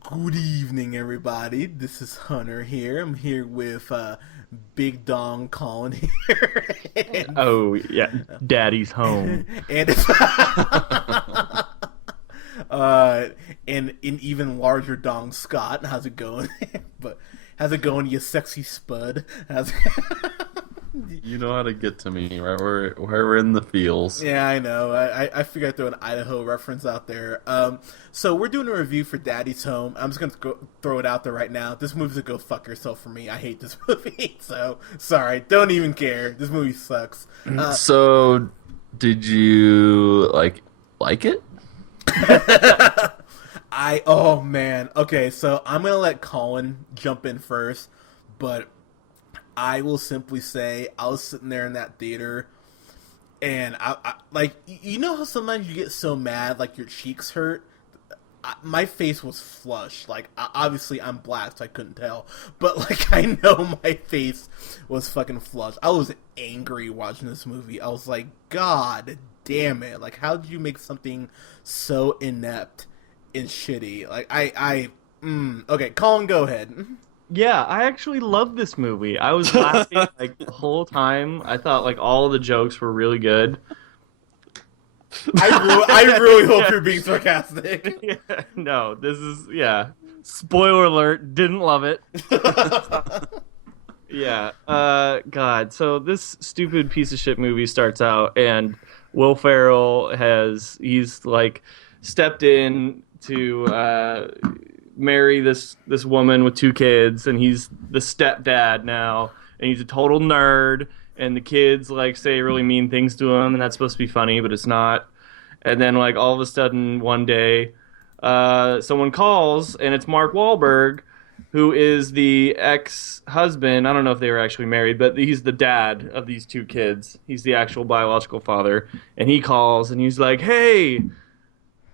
Good evening, everybody. This is Hunter here. I'm here with Big Dong Colin here, and Oh yeah, Daddy's home. and uh, and an even larger Dong Scott. How's it going? But how's it going, you sexy spud? You know how to get to me, right? We're in the feels. Yeah, I know. I figured I'd throw an Idaho reference out there. So we're doing a review for Daddy's Home. I'm just gonna throw it out there right now. This movie's a go fuck yourself for me. I hate this movie. So sorry, don't even care. This movie sucks. So, did you like it? Oh man. Okay, so I'm gonna let Colin jump in first, but I will simply say I was sitting there in that theater, and I like, you know how sometimes you get so mad like your cheeks hurt. My face was flushed. Like, obviously I'm black, so I couldn't tell, but like I know my face was fucking flushed. I was angry watching this movie. I was like, God damn it! Like, how did you make something so inept and shitty? Like, okay, Colin, go ahead. Yeah, I actually love this movie. I was laughing like the whole time. I thought like all the jokes were really good. I really hope you're being sarcastic. Yeah, no, this is Spoiler alert, didn't love it. Yeah. God. So this stupid piece of shit movie starts out, and Will Ferrell he's like stepped in to marry this woman with two kids, and he's the stepdad now, and he's a total nerd, and the kids like say really mean things to him, and that's supposed to be funny, but it's not. And then like all of a sudden one day someone calls, and it's Mark Wahlberg, who is the ex-husband. I don't know if they were actually married, but he's the dad of these two kids. He's the actual biological father, and he calls and he's like, hey,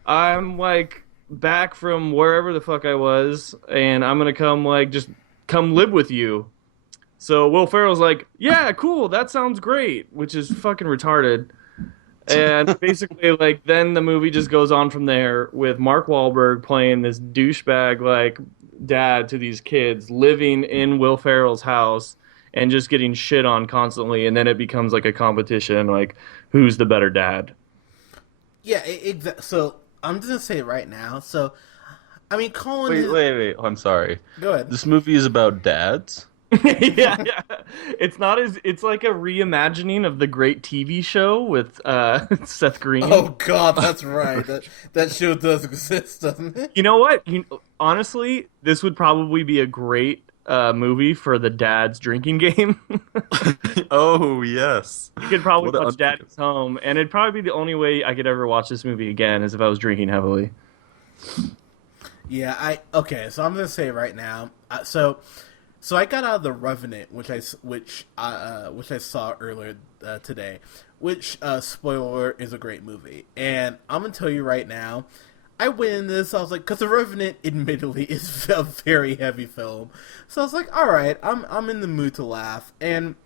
I'm like back from wherever the fuck I was, and I'm gonna just come live with you. So Will Ferrell's like, yeah, cool, that sounds great, which is fucking retarded. And basically, like, then the movie just goes on from there with Mark Wahlberg playing this douchebag like dad to these kids, living in Will Ferrell's house and just getting shit on constantly, and then it becomes like a competition, like who's the better dad. Yeah, exactly. So I'm just gonna say it right now. So, I mean, Colin. Wait. I'm sorry. Go ahead. This movie is about dads. Yeah. It's like a reimagining of the great TV show with Seth Green. Oh God, that's right. That show does exist, doesn't it? You know what? Honestly, this would probably be a great movie for the dad's drinking game. Oh yes. You could probably What a- watch Daddy's Home, and it'd probably be the only way I could ever watch this movie again is if I was drinking heavily. Yeah. Okay. So I'm gonna say right now. So I got out of The Revenant, which I saw earlier today, which spoiler alert, is a great movie, and I'm gonna tell you right now. I went in this, I was like, because The Revenant, admittedly, is a very heavy film. So I was like, all right, I'm in the mood to laugh. And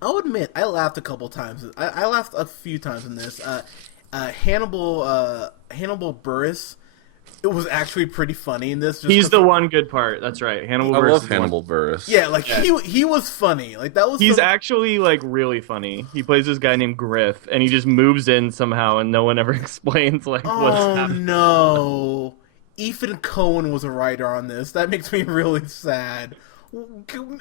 I'll admit, I laughed a couple times. I laughed a few times in this. Hannibal Buress, it was actually pretty funny in this. He's the one good part. That's right. Hannibal I Buress love is the one. Hannibal Buress. Yeah, like, he was funny. Like, that was He's actually like really funny. He plays this guy named Griff, and he just moves in somehow, and no one ever explains like what's Oh happening. no. Ethan Cohen was a writer on this. That makes me really sad.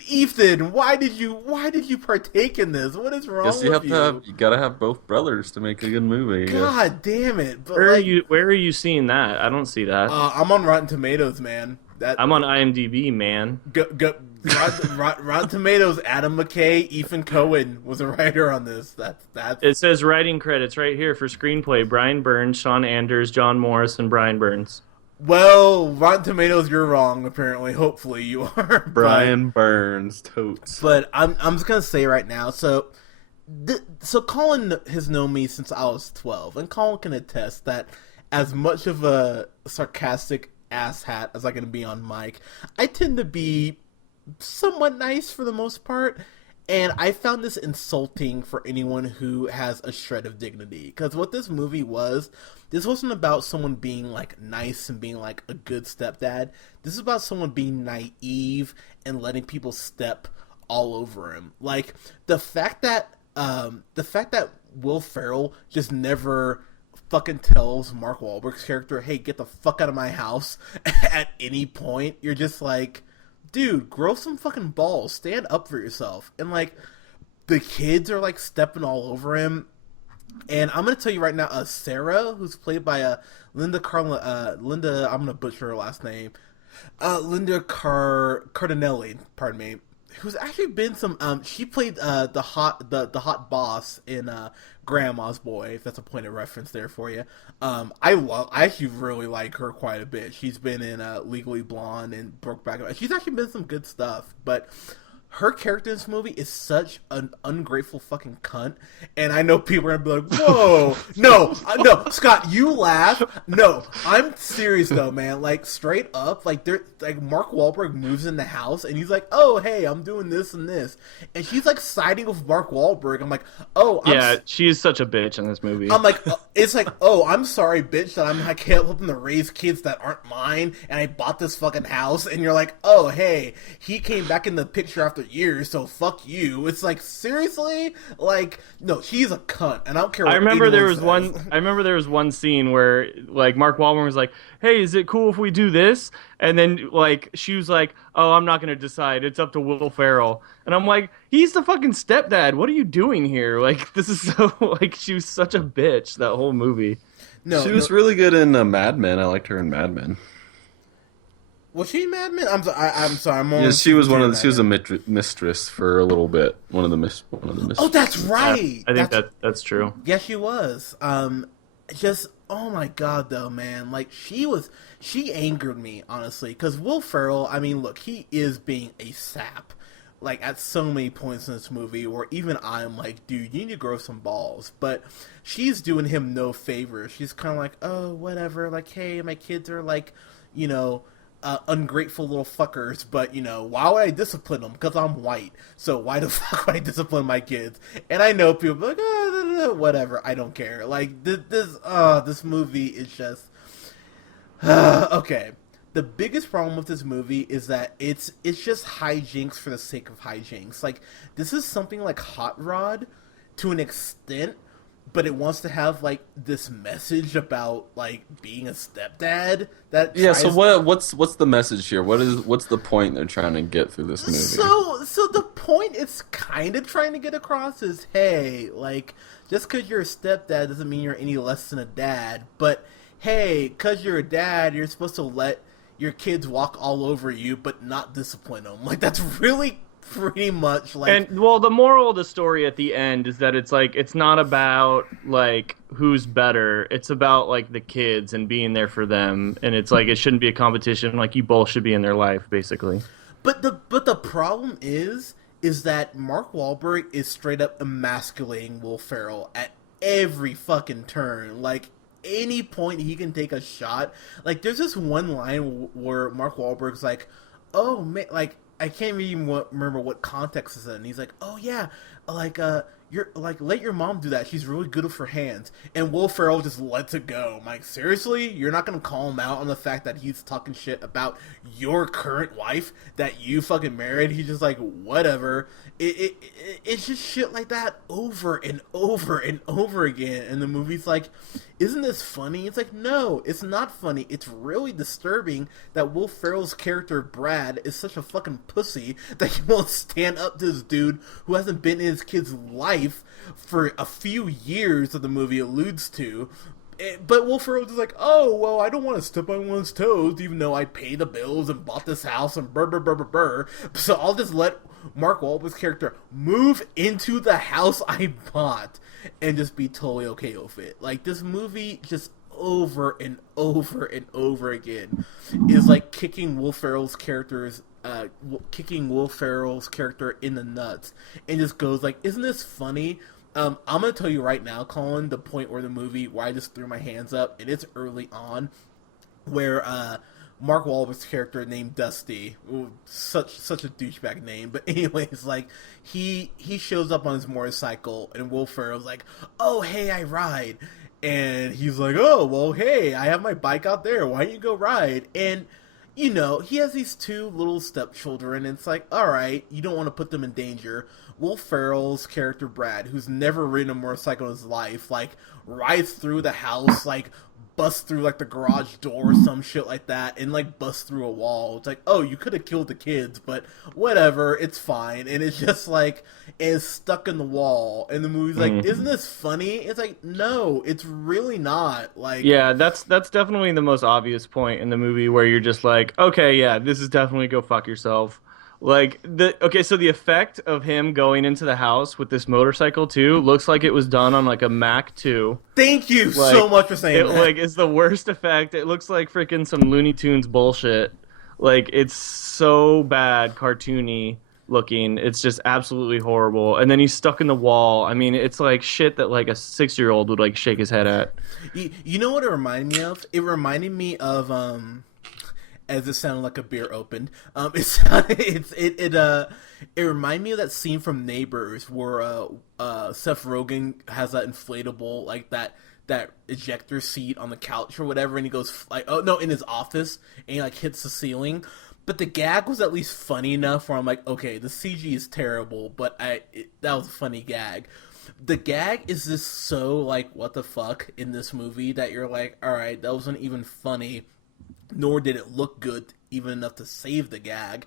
Ethan, why did you partake in this? What is wrong Guess you with have to have. You gotta have both brothers to make a good movie. I guess. God damn it! But Where are like, you? Where are you seeing that? I don't see that. I'm on Rotten Tomatoes, man. I'm on IMDb, man. Rotten Tomatoes. Adam McKay, Ethan Cohen was a writer on this. That's. It says writing credits right here for screenplay: Brian Burns, Sean Anders, John Morris, and Brian Burns. Well, Rotten Tomatoes, you're wrong. Apparently, hopefully you are. Brian Burns, totes. But I'm just gonna say right now. So Colin has known me since I was 12, and Colin can attest that as much of a sarcastic asshat as I can be on mic, I tend to be somewhat nice for the most part. And I found this insulting for anyone who has a shred of dignity. Because what this movie was, this wasn't about someone being, like, nice and being, like, a good stepdad. This is about someone being naive and letting people step all over him. Like, the fact that Will Ferrell just never fucking tells Mark Wahlberg's character, hey, get the fuck out of my house at any point. You're just like, dude, grow some fucking balls. Stand up for yourself. And, like, the kids are, like, stepping all over him. And I'm going to tell you right now, Sarah, who's played by Linda, I'm going to butcher her last name. Linda Cardinelli, pardon me. Who's actually been some, she played the hot boss in Grandma's Boy, if that's a point of reference there for you. I actually really like her quite a bit. She's been in Legally Blonde and Brokeback. She's actually been in some good stuff, but her character in this movie is such an ungrateful fucking cunt, and I know people are gonna be like, whoa, no, Scott, you laugh. No, I'm serious though, man. Like, straight up, like, Mark Wahlberg moves in the house, and he's like, oh, hey, I'm doing this and this, and she's like siding with Mark Wahlberg. I'm like, oh, she's such a bitch in this movie. I'm like, it's like, oh, I'm sorry, bitch, that I can't help him to raise kids that aren't mine, and I bought this fucking house, and you're like, oh, hey, he came back in the picture after years, so fuck you. It's like, seriously? Like, no, she's a cunt, and I don't care what I remember there was says. one scene where, like, Mark Wahlberg was like, hey, is it cool if we do this? And then, like, she was like, oh, I'm not gonna decide, it's up to Will Ferrell. And I'm like, he's the fucking stepdad, what are you doing here? Like, this is so, like, she was such a bitch that whole movie. No, she was really good in Mad Men. I liked her in Mad Men. Was she Mad Men? I'm sorry. Yeah, she was she was a mistress for a little bit. One of the mistress. Oh, that's right. I think that's true. Yes, she was. Just, oh my god, though, man. Like, she angered me, honestly, because Will Ferrell, I mean, look, he is being a sap, like, at so many points in this movie, where even I'm like, dude, you need to grow some balls. But she's doing him no favor. She's kind of like, oh, whatever, like, hey, my kids are, like, you know, ungrateful little fuckers, but, you know, why would I discipline them? Because I'm white, so why the fuck would I discipline my kids? And I know people are like, whatever, I don't care. Like, this movie is just okay. The biggest problem with this movie is that it's just hijinks for the sake of hijinks. Like, this is something like Hot Rod to an extent, but it wants to have, like, this message about, like, being a stepdad that so what's the message here? What's the point they're trying to get through this movie? So the point it's kind of trying to get across is, hey, like, just because you're a stepdad doesn't mean you're any less than a dad, but hey, because you're a dad, you're supposed to let your kids walk all over you but not discipline them. Like, that's really pretty much, like... And, well, the moral of the story at the end is that it's, like, it's not about, like, who's better. It's about, like, the kids and being there for them. And it's, like, it shouldn't be a competition. Like, you both should be in their life, basically. But the problem is that Mark Wahlberg is straight up emasculating Will Ferrell at every fucking turn. Like, any point he can take a shot. Like, there's this one line where Mark Wahlberg's like, oh, man, like, I can't even remember what context is in. And he's like, oh, yeah, like, you're like, let your mom do that. She's really good with her hands. And Will Ferrell just lets it go. I'm like, seriously? You're not going to call him out on the fact that he's talking shit about your current wife that you fucking married? He's just like, whatever. It's just shit like that over and over and over again. And the movie's like, isn't this funny? It's like, no, it's not funny. It's really disturbing that Will Ferrell's character, Brad, is such a fucking pussy that he won't stand up to this dude who hasn't been in his kid's life for a few years, that the movie alludes to. But Will Ferrell's just like, oh, well, I don't want to step on one's toes, even though I pay the bills and bought this house and brr. So I'll just let Mark Wahlberg's character move into the house I bought and just be totally okay with it. Like, this movie just over and over and over again is like kicking Will Ferrell's character in the nuts, and just goes like, isn't this funny? I'm gonna tell you right now, Colin, the point where I just threw my hands up, and it's early on, where Mark Wahlberg's character named Dusty. Ooh, such a douchebag name. But anyways, like he shows up on his motorcycle, and Will Ferrell's like, "Oh, hey, I ride," and he's like, "Oh, well, hey, I have my bike out there. Why don't you go ride?" And he has these two little stepchildren, and it's like, all right, you don't want to put them in danger. Will Ferrell's character Brad, who's never ridden a motorcycle in his life, like rides through the house, like busts through like the garage door or some shit like that, and like busts through a wall. It's like, oh, you could have killed the kids, but whatever, it's fine. And it's just like is stuck in the wall, and the movie's like, isn't this funny? It's like, no, it's really not. Like, yeah, that's definitely the most obvious point in the movie where you're just like, okay, yeah, this is definitely go fuck yourself. Like so the effect of him going into the house with this motorcycle too looks like it was done on like a Mac 2. Thank you so much for saying that. Like it's the worst effect. It looks like freaking some Looney Tunes bullshit. Like it's so bad, cartoony looking. It's just absolutely horrible. And then he's stuck in the wall. I mean, it's like shit that like a 6-year-old would like shake his head at. You know what it reminded me of? It reminded me of as it sounded like a beer opened. It reminded me of that scene from Neighbors where Seth Rogen has that inflatable, like that ejector seat on the couch or whatever, and he goes like, oh no, in his office, and he like hits the ceiling. But the gag was at least funny enough where I'm like, okay, the CG is terrible, but that was a funny gag. The gag is just so like, what the fuck in this movie that you're like, all right, that wasn't even funny. Nor did it look good even enough to save the gag.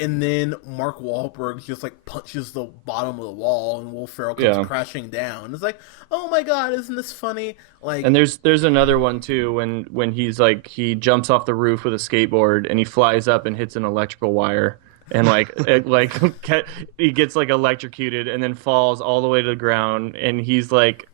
And then Mark Wahlberg just like punches the bottom of the wall, and Will Ferrell comes crashing down. It's like, oh my god, isn't this funny? Like, and there's another one too when he's like he jumps off the roof with a skateboard and he flies up and hits an electrical wire. And like he gets like electrocuted and then falls all the way to the ground, and he's like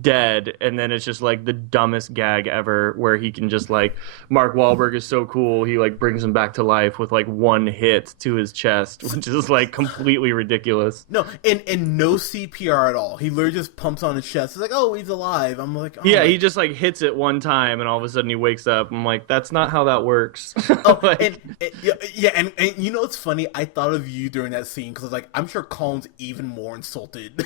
dead, and then it's just like the dumbest gag ever where he can just like Mark Wahlberg is so cool, he like brings him back to life with like one hit to his chest, which is like completely ridiculous. No, and no CPR at all. He literally just pumps on his chest. It's like, oh, he's alive. I'm like, oh, yeah, he just like hits it one time and all of a sudden he wakes up. I'm like, that's not how that works. Oh, like, and you know what's funny? I thought of you during that scene because like I'm sure Colin's even more insulted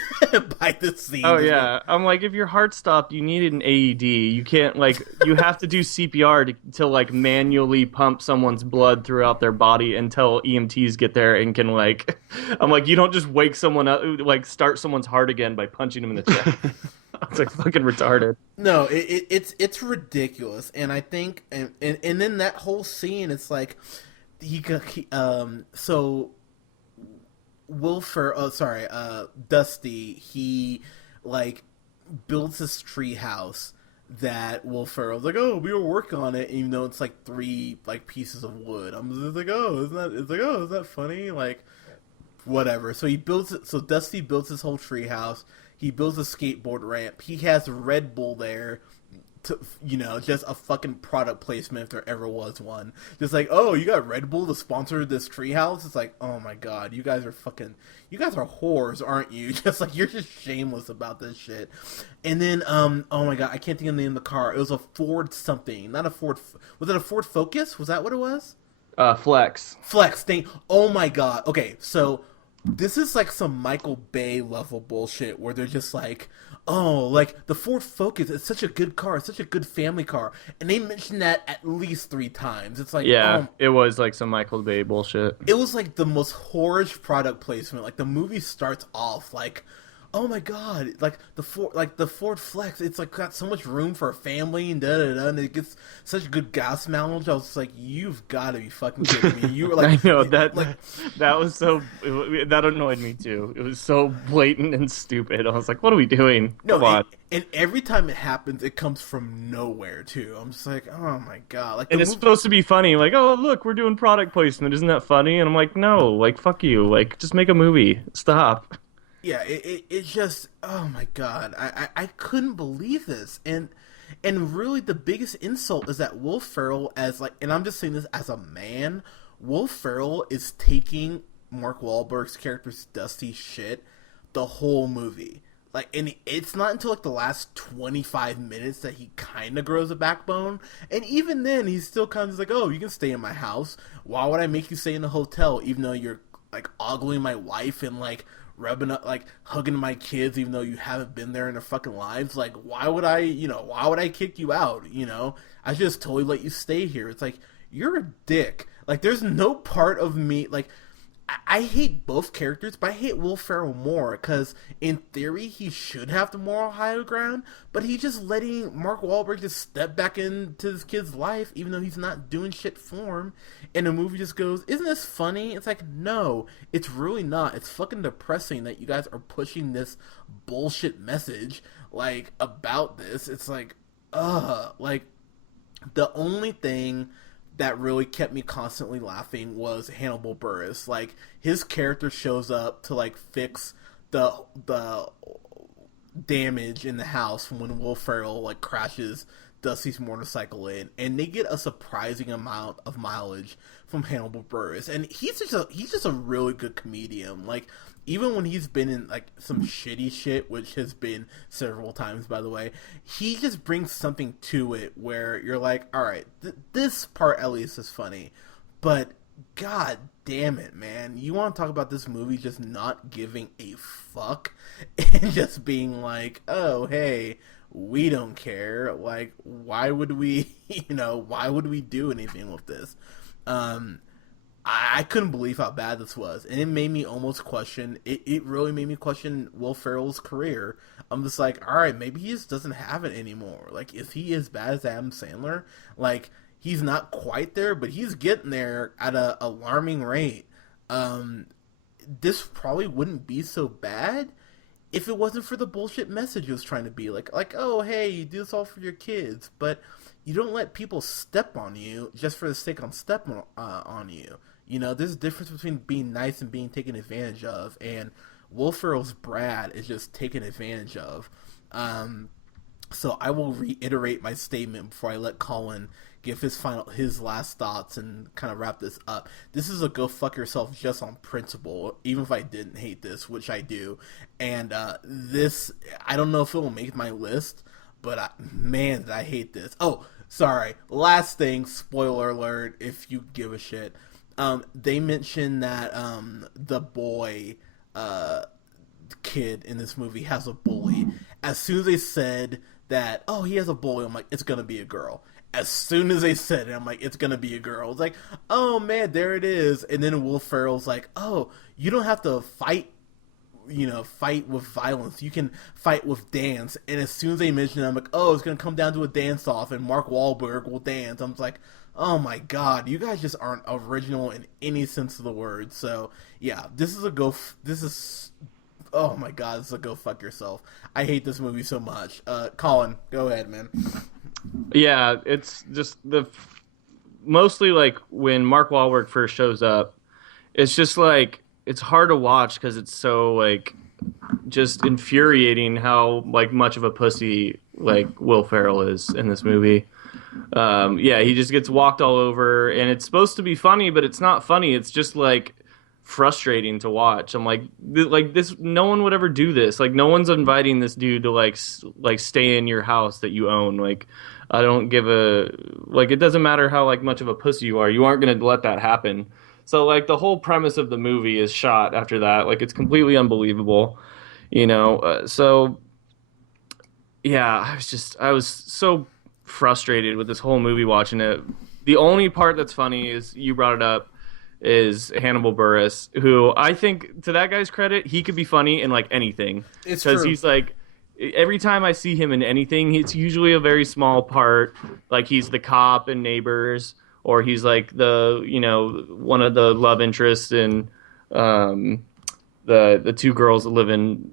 by this scene. Oh yeah, I'm like, if your heart stopped, you needed an AED. You can't like you have to do CPR to like manually pump someone's blood throughout their body until EMTs get there and can like. I'm like, you don't just wake someone up, like start someone's heart again by punching them in the chest. It's like fucking retarded. No, it's ridiculous, and I think and then that whole scene, it's like so Will Ferrell, Dusty, he like builds this tree house that Will Ferrell's like, oh, we were working on it, even though it's like 3 like pieces of wood. I'm just like, oh, isn't that funny? Like, whatever. So he builds it. So Dusty builds this whole tree house. He builds a skateboard ramp. He has Red Bull there. To, just a fucking product placement if there ever was one. Just like, oh, you got Red Bull to sponsor this treehouse? It's like, oh my god, you guys are whores, aren't you? Just like, you're just shameless about this shit. And then, oh my god, I can't think of the name of the car. It was a Ford something. Not a Ford, was it a Ford Focus? Was that what it was? Flex thing. Oh my god. Okay, so this is like some Michael Bay level bullshit where they're just like, oh, like the Ford Focus, it's such a good car, it's such a good family car, and they mentioned that at least 3 times. It's like, yeah, it was like some Michael Bay bullshit. It was like the most whorish product placement. Like the movie starts off like, oh my god, like the Ford Flex, it's like got so much room for a family and and it gets such good gas mileage. I was just like, you've got to be fucking kidding me. You were like, I know that was so that annoyed me too. It was so blatant and stupid. I was like, what are we doing? No, come on. And every time it happens, it comes from nowhere too. I'm just like, oh my god, like, and it's supposed to be funny. Like, oh look, we're doing product placement. Isn't that funny? And I'm like, no, like fuck you. Like, just make a movie. Stop. Yeah, it just, oh my god, I couldn't believe this, and really the biggest insult is that Will Ferrell, as like, and I'm just saying this as a man, Will Ferrell is taking Mark Wahlberg's character's Dusty shit the whole movie. Like, and it's not until like the last 25 minutes that he kind of grows a backbone. And even then, he's still kind of like, oh, you can stay in my house. Why would I make you stay in a hotel, even though you're like ogling my wife and like rubbing up, like hugging my kids, even though you haven't been there in their fucking lives? Like, why would I kick you out? I just totally let you stay here. It's like, you're a dick. Like, there's no part of me, like, I hate both characters, but I hate Will Ferrell more, because in theory, he should have the moral high ground, but he's just letting Mark Wahlberg just step back into this kid's life, even though he's not doing shit for him, and the movie just goes, isn't this funny? It's like, no, it's really not. It's fucking depressing that you guys are pushing this bullshit message, like, about this. It's like, like, the only thing that really kept me constantly laughing was Hannibal Buress. Like, his character shows up to like fix the damage in the house from when Will Ferrell like crashes Dusty's motorcycle in, and they get a surprising amount of mileage from Hannibal Buress, and he's just a really good comedian. Like, even when he's been in like some shitty shit, which has been several times, by the way, he just brings something to it where you're like, all right, this part at least is funny, but god damn it, man, you want to talk about this movie just not giving a fuck and just being like, oh hey, we don't care. Like, why would we do anything with this? I couldn't believe how bad this was, and it made me almost question, it really made me question Will Ferrell's career. I'm just like, alright, maybe he just doesn't have it anymore. Like, if he is bad as Adam Sandler, like, he's not quite there, but he's getting there at an alarming rate. This probably wouldn't be so bad if it wasn't for the bullshit message it was trying to be. Like, oh, hey, you do this all for your kids, but you don't let people step on you just for the sake of stepping on you. There's a difference between being nice and being taken advantage of, and Will Ferrell's Brad is just taken advantage of. So I will reiterate my statement before I let Colin give his last thoughts and kind of wrap this up. This is a go fuck yourself just on principle, even if I didn't hate this, which I do. And this, I don't know if it will make my list, but man, did I hate this. Oh, sorry. Last thing, spoiler alert, if you give a shit. They mentioned that the boy kid in this movie has a bully. As soon as they said that, oh, he has a bully, I'm like, it's gonna be a girl. As soon as they said it, I'm like, it's gonna be a girl. It's like, oh man, there it is. And then Will Ferrell's like, oh, you don't have to fight with violence. You can fight with dance. And as soon as they mention it, I'm like, oh, it's gonna come down to a dance off, and Mark Wahlberg will dance. I'm like, oh my god, you guys just aren't original in any sense of the word. So yeah, oh my god, this is a go fuck yourself. I hate this movie so much. Colin, go ahead, man. Yeah, it's just mostly like when Mark Wahlberg first shows up, it's just like, it's hard to watch because it's so like just infuriating how like much of a pussy like Will Ferrell is in this movie. Yeah, he just gets walked all over, and it's supposed to be funny, but it's not funny. It's just like frustrating to watch. I'm like this. No one would ever do this. Like, no one's inviting this dude to like stay in your house that you own. Like, I don't give a like. It doesn't matter how like much of a pussy you are. You aren't gonna let that happen. So like the whole premise of the movie is shot after that. Like, it's completely unbelievable. So yeah, I was so frustrated with this whole movie watching it. The only part that's funny is, you brought it up, is Hannibal Buress, who I think, to that guy's credit, he could be funny in like anything. It's true. Because he's like, every time I see him in anything, it's usually a very small part. Like, he's the cop in Neighbors, or he's like one of the love interests in the two girls that live in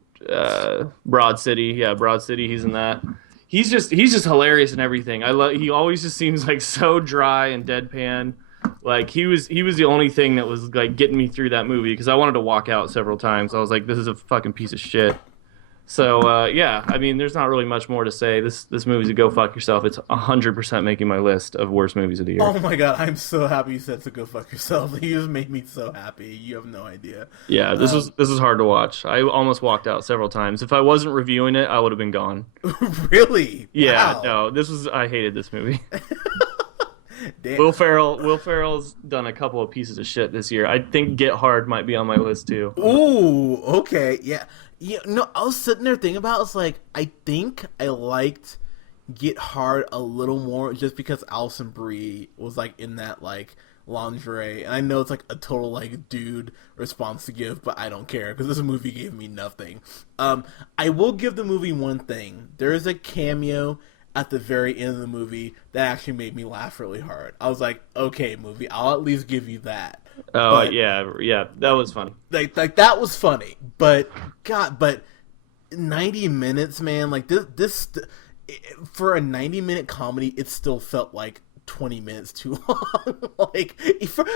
Broad City. Yeah, Broad City. He's in that. He's just hilarious in everything. He always just seems like so dry and deadpan. Like, he was the only thing that was like getting me through that movie, because I wanted to walk out several times. I was like, this is a fucking piece of shit. So yeah, I mean, there's not really much more to say. This movie's a go fuck yourself. It's 100% making my list of worst movies of the year. Oh my god, I'm so happy you said to go fuck yourself. You just made me so happy. You have no idea. Yeah, this is hard to watch. I almost walked out several times. If I wasn't reviewing it, I would have been gone. Really? Yeah, Wow. no, I hated this movie. Damn. Will Ferrell's done a couple of pieces of shit this year. I think Get Hard might be on my list too. Ooh, okay, yeah, yeah. No, I was sitting there thinking about. It. I was like, I think I liked Get Hard a little more just because Alison Brie was like in that like lingerie, and I know it's like a total like dude response to give, but I don't care because this movie gave me nothing. I will give the movie one thing. There is a cameo at the very end of the movie that actually made me laugh really hard. I was like, okay, movie, I'll at least give you that. Oh But yeah, that was funny. like that was funny, but God, but 90 minutes, man, like this for a 90-minute comedy, it still felt like 20 minutes too long. Like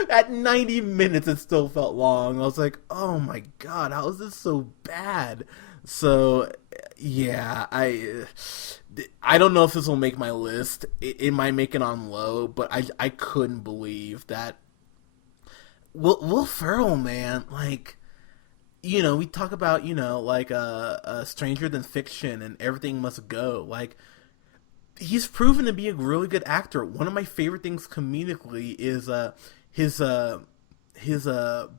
at 90 minutes, it still felt long. I was like, oh my God, how is this so bad? So yeah, I don't know if this will make my list. It might make it on low, but I couldn't believe that Will Ferrell, man, like, we talk about, like Stranger Than Fiction and Everything Must Go. Like, he's proven to be a really good actor. One of my favorite things comedically is his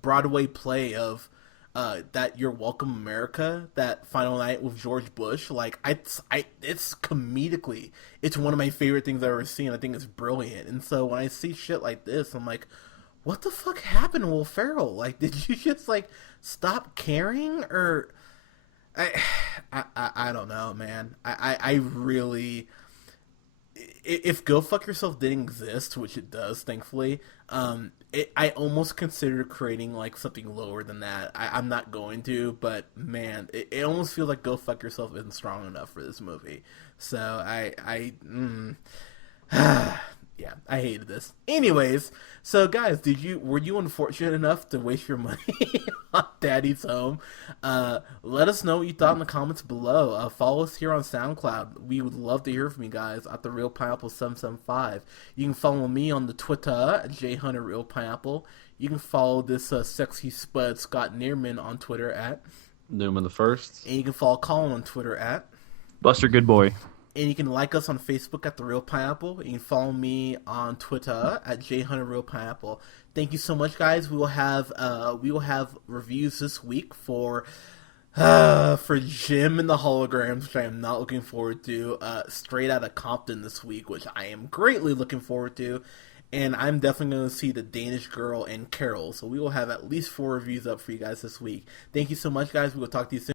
Broadway play of that You're Welcome America, that final night with George Bush. Like, it's comedically, it's one of my favorite things I've ever seen. I think it's brilliant. And so when I see shit like this, I'm like, what the fuck happened to Will Ferrell? Like, did you just like stop caring, or I I don't know, man. I really, if Go Fuck Yourself didn't exist, which it does, thankfully, I almost considered creating like something lower than that. I'm not going to, but man, it almost feels like Go Fuck Yourself isn't strong enough for this movie. So yeah, I hated this. Anyways, so guys, were you unfortunate enough to waste your money on Daddy's Home? Let us know what you thought in the comments below. Follow us here on SoundCloud. We would love to hear from you guys at the Real Pineapple 775. You can follow me on the Twitter at JHunterRealPineapple. You can follow this sexy spud Scott Neerman on Twitter at Newman the First. and you can follow Colin on Twitter at Buster Good Boy. and you can like us on Facebook at The Real Pineapple. You can follow me on Twitter at JHunterRealPineapple. Thank you so much, guys. We will have reviews this week for Jim and the Holograms, which I am not looking forward to. Straight Outta Compton this week, which I am greatly looking forward to. And I'm definitely going to see The Danish Girl and Carol. So we will have at least 4 reviews up for you guys this week. Thank you so much, guys. We will talk to you soon.